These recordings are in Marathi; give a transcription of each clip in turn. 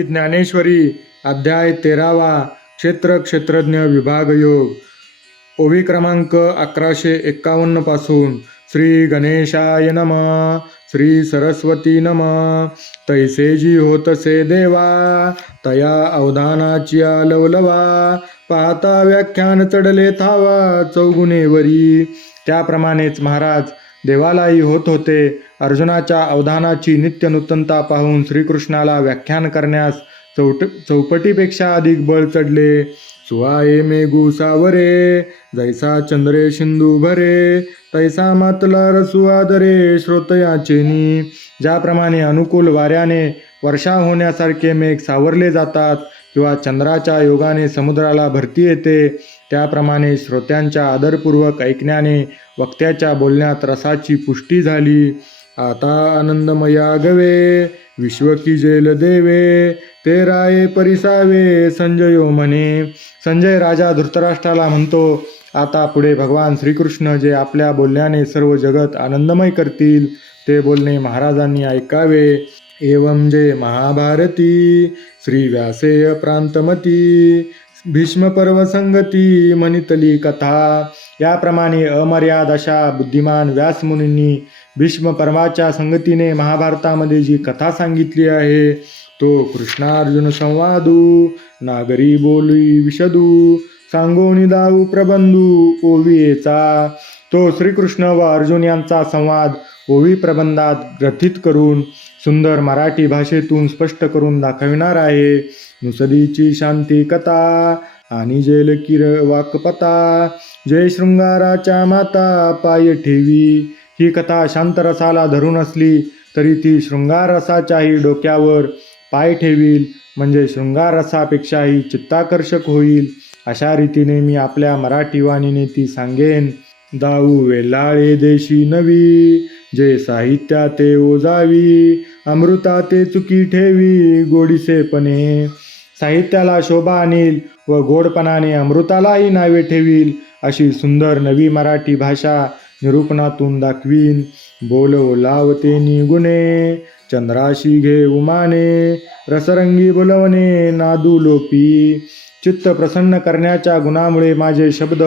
ज्ञानेश्वरी अध्याय तेरावा क्षेत्र क्षेत्रज्ञ विभाग योग. ओवी क्रमांक अकराशे एक्कावन्नपासून श्री गणेशाय नम श्री सरस्वती नम. तैसेजी होतसे देवा तया अवधानाची लवलवा पाहता व्याख्यान चढले थावा चौगुणेवरी. त्याप्रमाणेच महाराज देवालाही होत होते. अर्जुनाच्या अवधानाची नित्य नूतनता पाहून श्रीकृष्णाला व्याख्यान करण्यास चौट चौपटीपेक्षा अधिक बळ चढले. सुवाये मेघू सावरे जैसा चंद्रे सिंधू भरे तैसा मातला रसुआदरे श्रोतयाचे ज्याप्रमाणे अनुकूल वाऱ्याने वर्षा होण्यासारखे मेघ सावरले जातात किंवा चंद्राच्या योगाने समुद्राला भरती येते त्याप्रमाणे श्रोत्यांच्या आदरपूर्वक ऐकण्याने वक्त्याच्या बोलण्यात रसाची पुष्टी झाली. आता आनंदमया गवे विश्व की जेल देवे ते राये परिसावे संजयो म्हणे. संजय राजा धृतराष्ट्राला म्हणतो आता पुढे भगवान श्रीकृष्ण जे आपल्या बोलण्याने सर्व जगत आनंदमय करतील ते बोलणे महाराजांनी ऐकावे. एवं जे महाभारती श्री व्यासेय प्रांतमती भीष्म पर्व संगती मनितली कथा. याप्रमाणे अमर्याद अशा बुद्धिमान व्यासमुनींनी भीष्म पर्वाच्या संगतीने महाभारतामध्ये जी कथा सांगितली आहे तो कृष्णार्जुन संवादू नागरी बोली विशदू सांगोनी दाऊ प्रबंधू ओवीचा तो श्रीकृष्ण व अर्जुन यांचा संवाद ओवी प्रबंधात ग्रथित करून सुंदर मराठी भाषेतून स्पष्ट करून दाखविणार आहे. नुसदीची शांती कथा आणि जेल किर वाकपता. जय शृंगाराच्या माता पाय ठेवी. ही कथा शांत रसाला धरून असली तरी ती शृंगार रसाच्याही डोक्यावर पाय ठेवील. म्हणजे शृंगार रसापेक्षाही चित्ताकर्षक होईल. अशा रीतीने मी आपल्या मराठी वाणीने ती सांगेन. दाऊ वेलाळे देशी नवी. जे साहित्या ते ओजावी अमृता ते चुकी ठेवी गोडीसेपणे. साहित्याला शोभा आणील व गोडपणाने अमृतालाही नावे ठेवील अशी सुंदर नवी मराठी भाषा निरूपणातून दाखवीन. बोलव लावते निगुणे चंद्राशी घे उमाने रसरंगी बोलवणे नादू लोपी चित्त प्रसन्न करण्याच्या गुणामुळे माझे शब्द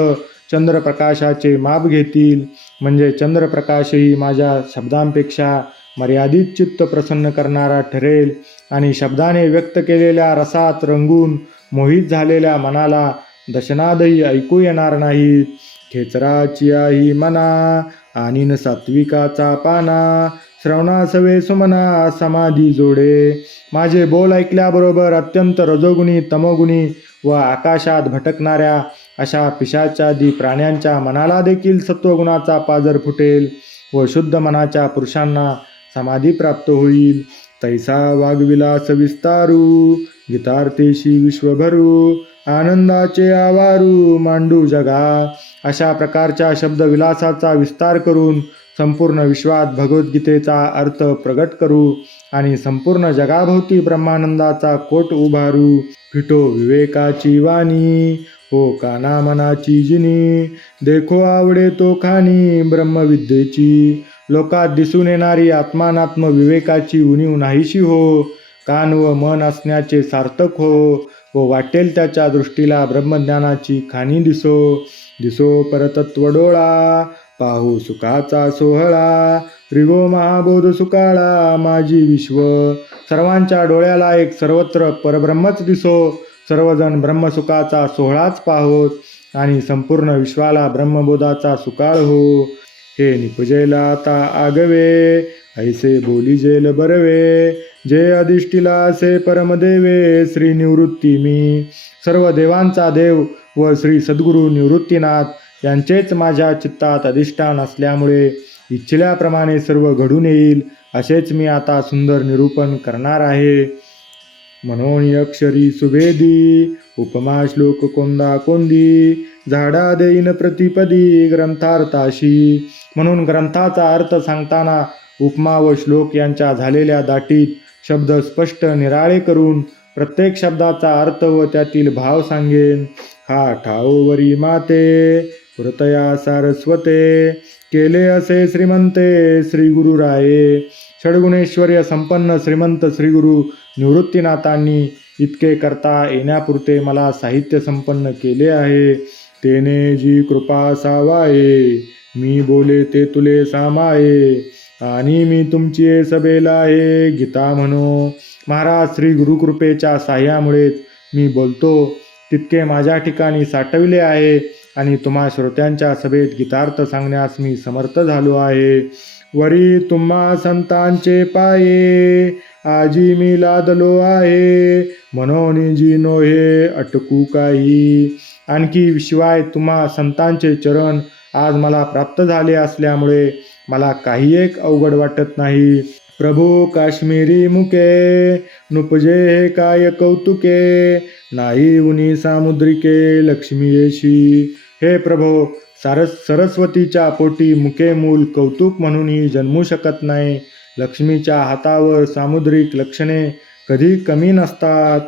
चंद्रप्रकाशाचे माप घेतील. म्हणजे चंद्रप्रकाशही माझ्या शब्दांपेक्षा मर्यादित चित्त प्रसन्न करणारा ठरेल. आणि शब्दाने व्यक्त केलेल्या रसात रंगून मोहित झालेल्या मनाला दशनादही ऐकू येणार नाहीत. खेचराची आई मना आणि न सात्विकाचा पाना श्रवणासवे सुमना समाधी जोडे. माझे बोल ऐकल्याबरोबर अत्यंत रजोगुणी तमोगुणी व आकाशात भटकणाऱ्या अशा पिशाच्यादी प्राण्यांच्या मनाला देखील सत्वगुणाचा पाजर फुटेल व शुद्ध मनाच्या पुरुषांना समाधी प्राप्त होईल. तैसा वागविलास विस्तारू गीतार्थेशी विश्वभरू आनंदाचे आवारू मांडू जगा. अशा प्रकारच्या शब्दविलासाचा विस्तार करून संपूर्ण विश्वात भगवद्गीतेचा अर्थ प्रगट करू आणि संपूर्ण जगाभोवती ब्रह्मानंदाचा कोट उभारू. फिटो विवेकाची वाणी हो काना मनाची जिनी. देखो आवडे तो खानी ब्रह्मविद्येची. लोकात दिसून येणारी आत्मानात्म विवेकाची उणीव नाहीशी हो. कान व मन असण्याचे सार्थक हो. व वाटेल त्याच्या दृष्टीला ब्रह्मज्ञानाची खाणी दिसो. दिसो परतत्व डोळा पाहू सुखाचा सोहळा. त्रिगो महाबोध सुकाळा माझी विश्व. सर्वांच्या डोळ्याला एक सर्वत्र परब्रह्मच दिसो. सर्वजण ब्रह्मसुखाचा सोहळाच पाहोत आणि संपूर्ण विश्वाला ब्रह्मबोधाचा सुकाळ हो. हे निपजेला आता आगवे ऐसे बोली जेल बरवे जे अधिष्ठिला असे परमदेवे श्री निवृत्ती मी. सर्व देवांचा देव व श्री सद्गुरू निवृत्तीनाथ यांचेच माझ्या चित्तात अधिष्ठान असल्यामुळे इच्छिल्याप्रमाणे सर्व घडून येईल असेच मी आता सुंदर निरूपण करणार आहे. म्हणून अक्षरी सुभेदी उपमा श्लोक कोंदा कोंदी झाडा देईन प्रतिपदी ग्रंथार्थाशी म्हणून ग्रंथाचा अर्थ सांगताना उपमा व श्लोक यांच्या झालेल्या दाटीत शब्द स्पष्ट निराळे करून प्रत्येक शब्दाचा अर्थ व त्यातील भाव सांगेन. हा ठाऊवरी माते हृतया सारस्वते केले असे श्रीमंते श्री गुरुराये षडगुणेश्वर्य संपन्न श्रीमंत श्री गुरु निवृत्तीनाथांनी इतके करता येण्यापुरते मला साहित्य संपन्न केले आहे. तेने जी कृपा सावाये मी बोले ते तुले सामाये. आणि मी तुमची सभेला आहे गीता म्हणो महाराज श्री गुरुकृपेच्या साह्यामुळेच मी बोलतो. तितके माझ्या ठिकाणी साठविले आहे. आणि तुम्हा श्रोत्यांच्या सभेत गीतार्थ सांगण्यास मी समर्थ झालो आहे. वरी तुम्हा संतांचे पाये आजी मी लादलो आहे. म्हणून जी नोहे अटकू काही. आणखी शिवाय तुम्हा संतांचे चरण आज मला प्राप्त झाले असल्यामुळे मला काही एक अवघड वाटत नाही. प्रभू काश्मीरी मुके नुपजे हे काय कौतुके? नाही उनी सामुद्रिके लक्ष्मी येशी. हे प्रभो सारस सरस्वतीच्या पोटी मुके मूल कौतुक म्हणूनही जन्मू शकत नाही. लक्ष्मीच्या हातावर सामुद्रिक लक्षणे कधी कमी नसतात.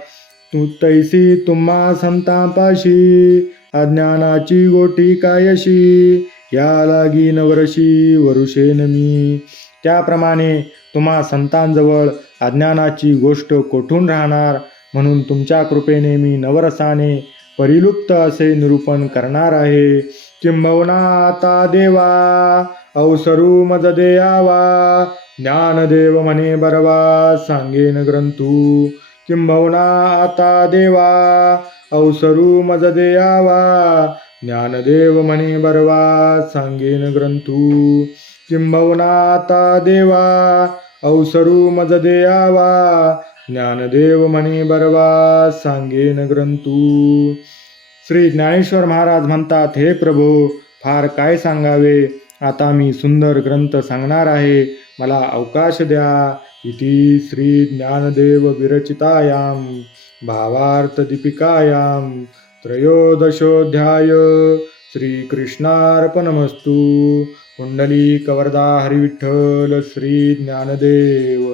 तू तैसी तुम्हा संतापाशी अज्ञानाची गोटी कायशी या लागी नवरशी वरुषेन मी. त्याप्रमाणे तुम्हा संतांजवळ अज्ञानाची गोष्ट कोठून राहणार? म्हणून तुमच्या कृपेने मी नवरसाने परिलुप्त असे निरूपण करणार आहे. किंबहुना आता देवा अवसरू मज देयावा ज्ञानदेव म्हणे बरवा सांगेन ग्रंथू. किंबहुना आता देवा अवसरू मज देयावा ज्ञानदेव म्हणे बरवा सांगेन ग्रंथू. किंबहुना आता देवा अवसरू मज देयावा ज्ञानदेव म्हणे बरवा सांगेन ग्रंथू। श्री ज्ञानेश्वर महाराज म्हणतात हे प्रभो फार काय सांगावे? आता मी सुंदर ग्रंथ सांगणार आहे. मला अवकाश द्या. इति श्री ज्ञानदेव विरचितायाम भावार्थ दीपिकायाम त्रयोदशोध्याय श्रीकृष्णार्पणमस्तु। कुंडली कवरदा हरिविठ्ठल श्री ज्ञानदेव।